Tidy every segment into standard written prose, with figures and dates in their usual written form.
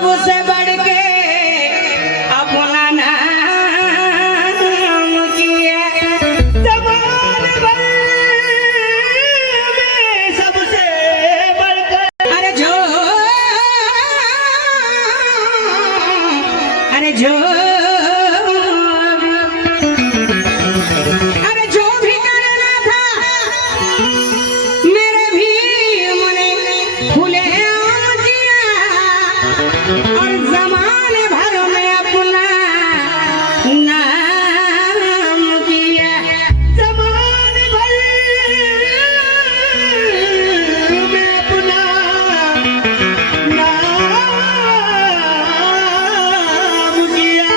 सबसे बढ़ के अपना नाम किया। जमाने भर में सबसे बढ़कर अरे जो भी करना था मेरे भी मने खुले आम किया और जमाने भर में अपना नाम किया। जमाने भर में अपना नाम किया।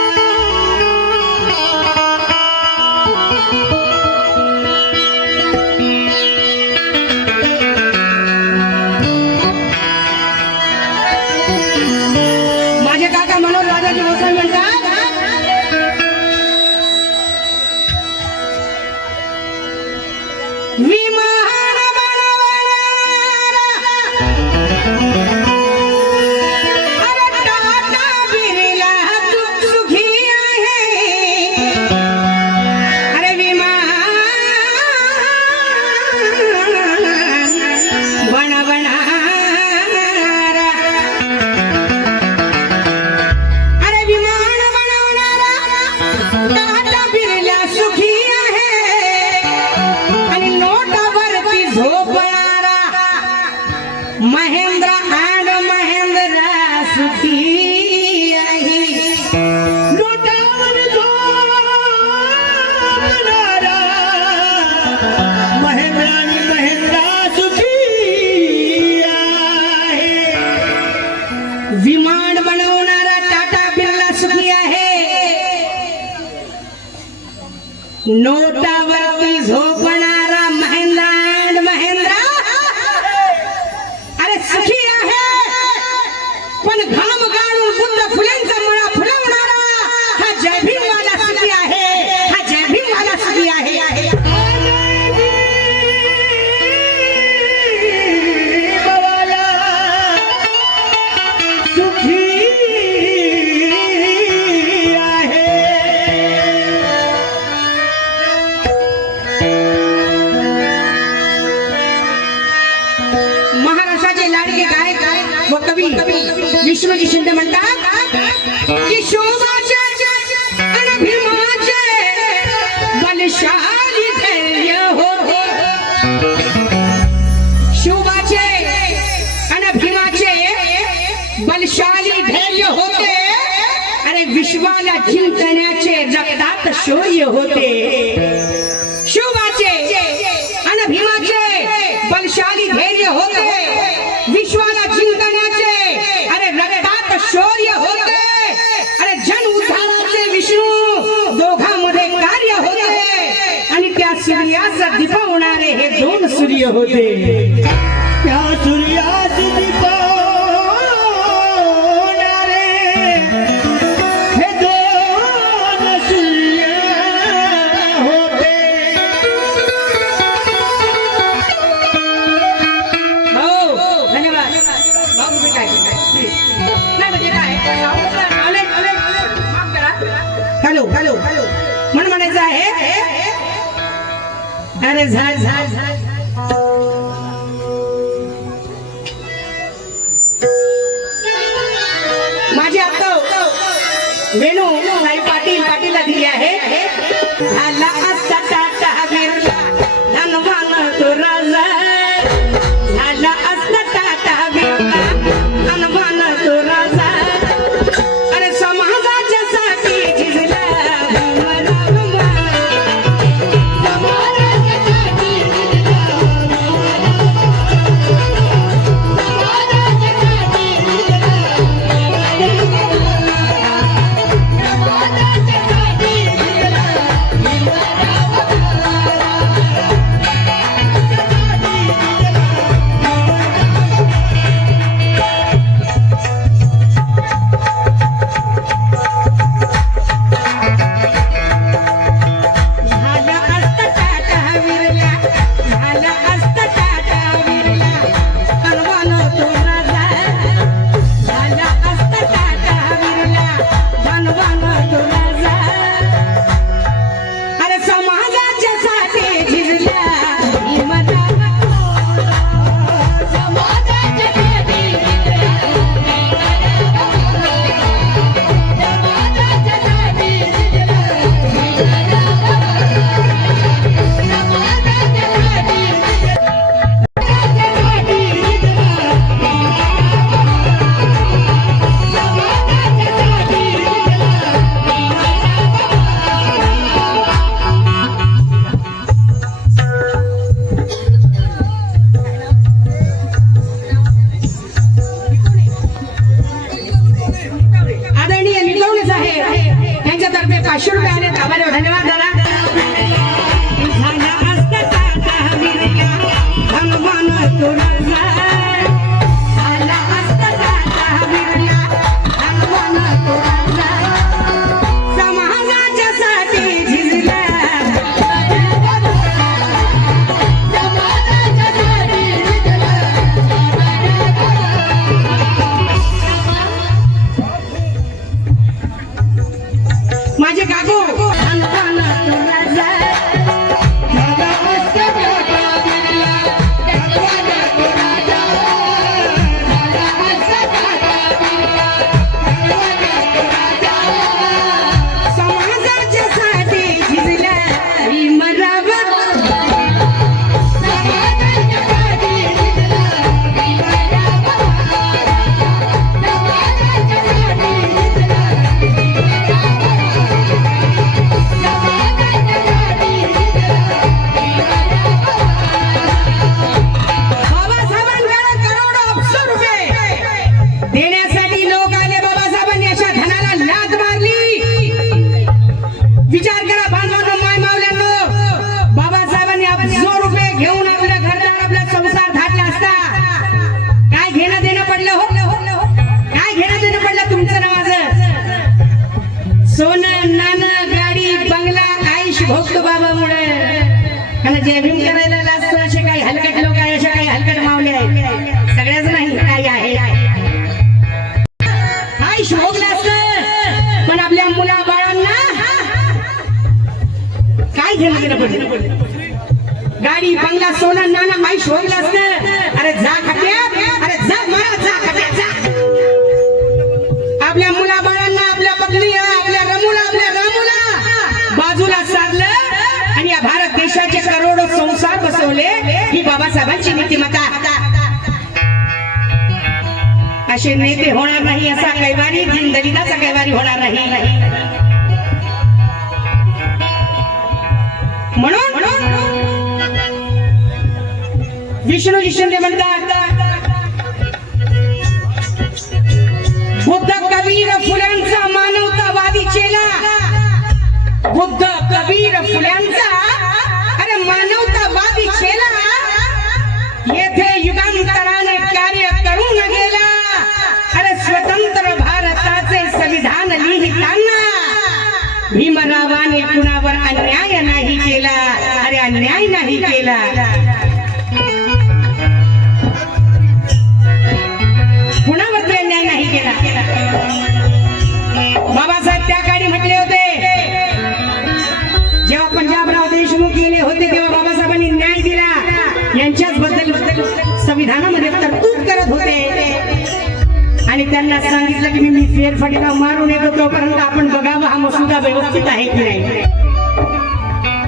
माझे काका मनोहर राजाजी भोसले म्हणतात विमान बनवणारा अरे टाटा बिर्ला सुखी आहे। अरे विमान बनवणारा टाटा बिर्ला सुखी आहे आणि नोटावरती झोपणारा महेंद्र अँड महेंद्र सुखी आहे। नोटावर झोपणारा महेंद्र आणि महेंद्र सुखी आहे। विमान बनवणारा टाटा बिर्ला सुखी आहे। नोटावरती झोपणारा महेंद्र अँड महेंद्र अरे सुखी आहे। पण घाम गाळून बुद्ध फुलांचा मळा फुलवणारा हा जय भीमवाला सुखी आहे। हा जय भीमवाला सुखी आहे। भीमवाला सुखी महाराष्ट्राचे लाडके गायक व कवी विष्णूजी शिंदे म्हणतात की शोभाचे आणि भीमाचे बलशाली धैर्य होते। शोभाचे आणि भीमाचे बलशाली धैर्य होते आणि विश्वाला जिंकण्याचे रक्तात शौर्य होते। शोभाचे आणि भीमाचे बलशाली धैर्य होते विश्वाला जिंकण्याचे अरे रक्तात शौर्य होते। अरे जन उद्धाराचे विष्णू दोघांमध्ये कार्य होते आणि त्या सूर्याचा दिपवणारे हे दोन सूर्य होते। त्या सूर्याचे दिपवणारे हे दोन सूर्य होते। हॅलो हॅलो मन म्हणायचं आहे अरे झाड झाड झाड माझी आता वेणू नाही पाटीलला दिली आहे। झाला असता टाटा बिर्ला धनवान तो राजा झाला असता टाटा बिर्ला धनवान तो राजा अरे समाजाच्या साठी झिजला Yeah. 500 रुपये आले आम्हाला धन्यवाद दादा झाला असता ताटा विरला हनुमान तुला झाला असता ताटा विरला हनुमान तुला समाजाच्या साठी झिजला माझे काकू समाजाच्या साठी झिजला भीमराव देण्यासाठी लोक आले बाबासाहेबांनी अशा धनाला लाथ मारली विचार करा बांधवांनो माय मावल्यांनो बाबासाहेबांनी 100 रुपये घेऊन आपल्या घरदार आपला संसार धाडला असता काय घेणं देणं पडलं हो काय घेणं देणं पडलं तुमचं ना माझं सोनं नाणं गाडी बंगला आयुष भोगतो बाबामुळे आणि जय भीम करायला लाजतो असे काही हलकट लोक आहे अशा काही हलकट मावले आहेत सगळ्याच नाही काही आहे भोगला असतं पण आपल्या मुला बाळांना काय घेणं देणं पडलं गाडी बंगला सोनं नाणं आयुष भोगलं असतं अरे जा खट्या अरे जा मारा जा खट्या जा आपल्या मुला बाळांना आपल्या पत्नीला आपल्या रमुला आपल्या रामुला बाजूला सारलं आणि या भारत देशाचे करोडो संसार बसवले ही बाबासाहेबांची नीतिमत्ता असे नेते होणार नाही असा कैवारी जिंदगीचा कैवारी होणार नाही म्हणून विष्णू शिंदे म्हणतात बुद्ध कबीर फुल्यांचा मानवतावादी चेला बुद्ध कबीर फुल्यांचा अरे मानवतावादी चेला येथे युगांतराने कार्य करून गेला अरे स्वतंत्र भारताचे संविधान लिहिताना भीमरावाने कुणावर अन्याय नाही केला अरे अन्याय नाही केला कुणावरती अन्याय नाही केला बाबासाहेब त्या काळी म्हटले होते जेव्हा पंजाबराव देशमुख गेले होते तेव्हा बाबासाहेबांनी न्याय दिला यांच्याच बद्दल संविधानामध्ये तरतूद करत होते आणि त्यांना सांगितलं की मी फेरफटका मारून येतो तोपर्यंत आपण बघावं हा मसुदा व्यवस्थित आहे की नाही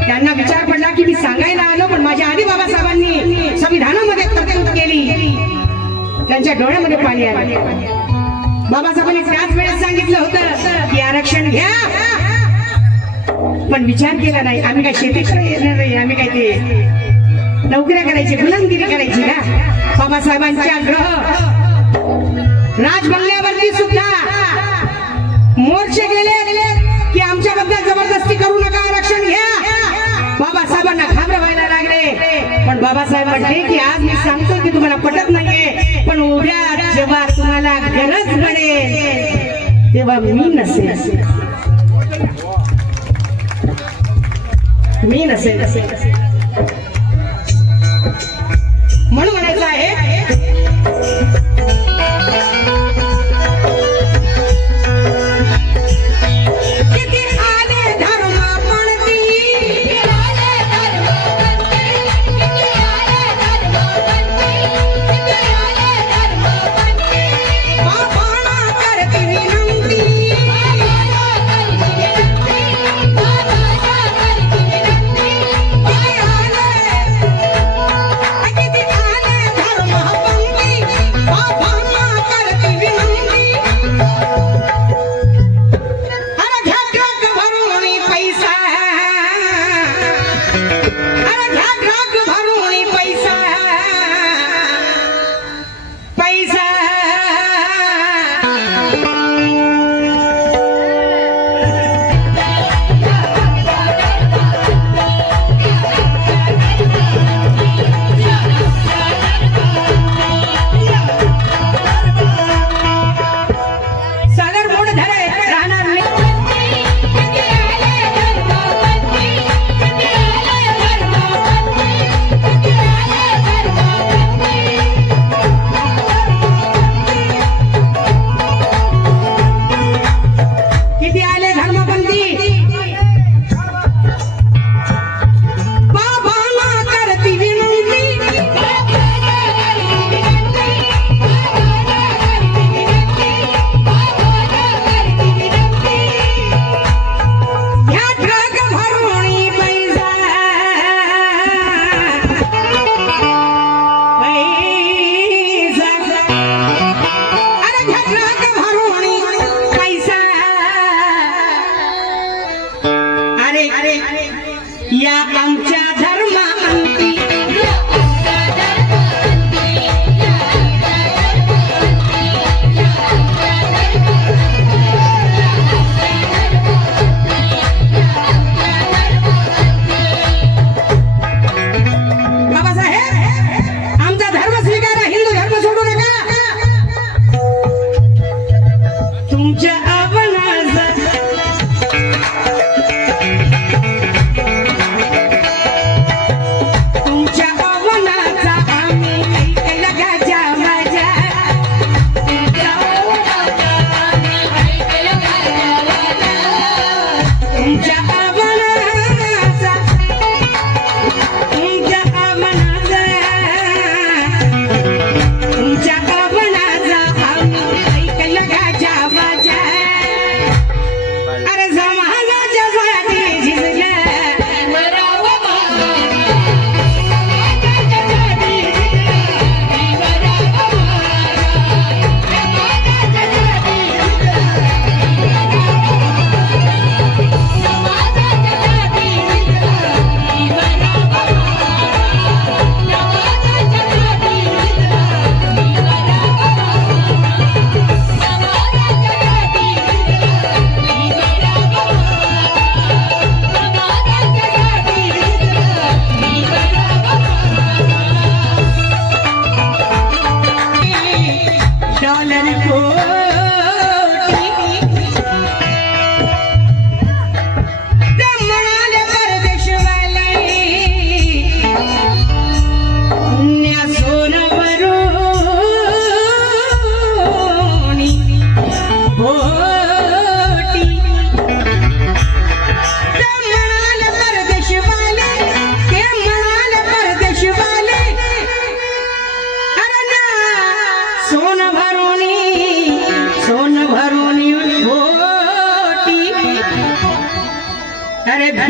त्यांना विचार पडला की मी सांगायला आलो पण माझ्या आधी बाबासाहेबांनी संविधानामध्ये तरतूद केली त्यांच्या डोळ्यामध्ये पाणी आले बाबासाहेबांनी त्याच वेळेस सांगितलं होतं की आरक्षण घ्या पण विचार केला नाही आम्ही काय शेतीकडे येणार नाही आम्ही काय ते नोकऱ्या करायची गुलामगिरी करायची ना बाबासाहेबांच्या ग्रह राजबंगल्यावरती सुद्धा मोर्चे गेले की आमच्याबद्दल जबरदस्ती करू नका आरक्षण घ्या बाबासाहेबांना घाबरवायला लागले पण बाबासाहेब म्हटले की आज मी सांगतो की तुम्हाला पटत नाहीये पण उद्या जेव्हा तुम्हाला गरज पडेल तेव्हा मी नसेल म्हणून म्हणायचं आहे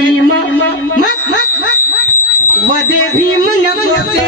भीम वदे भीम नमोते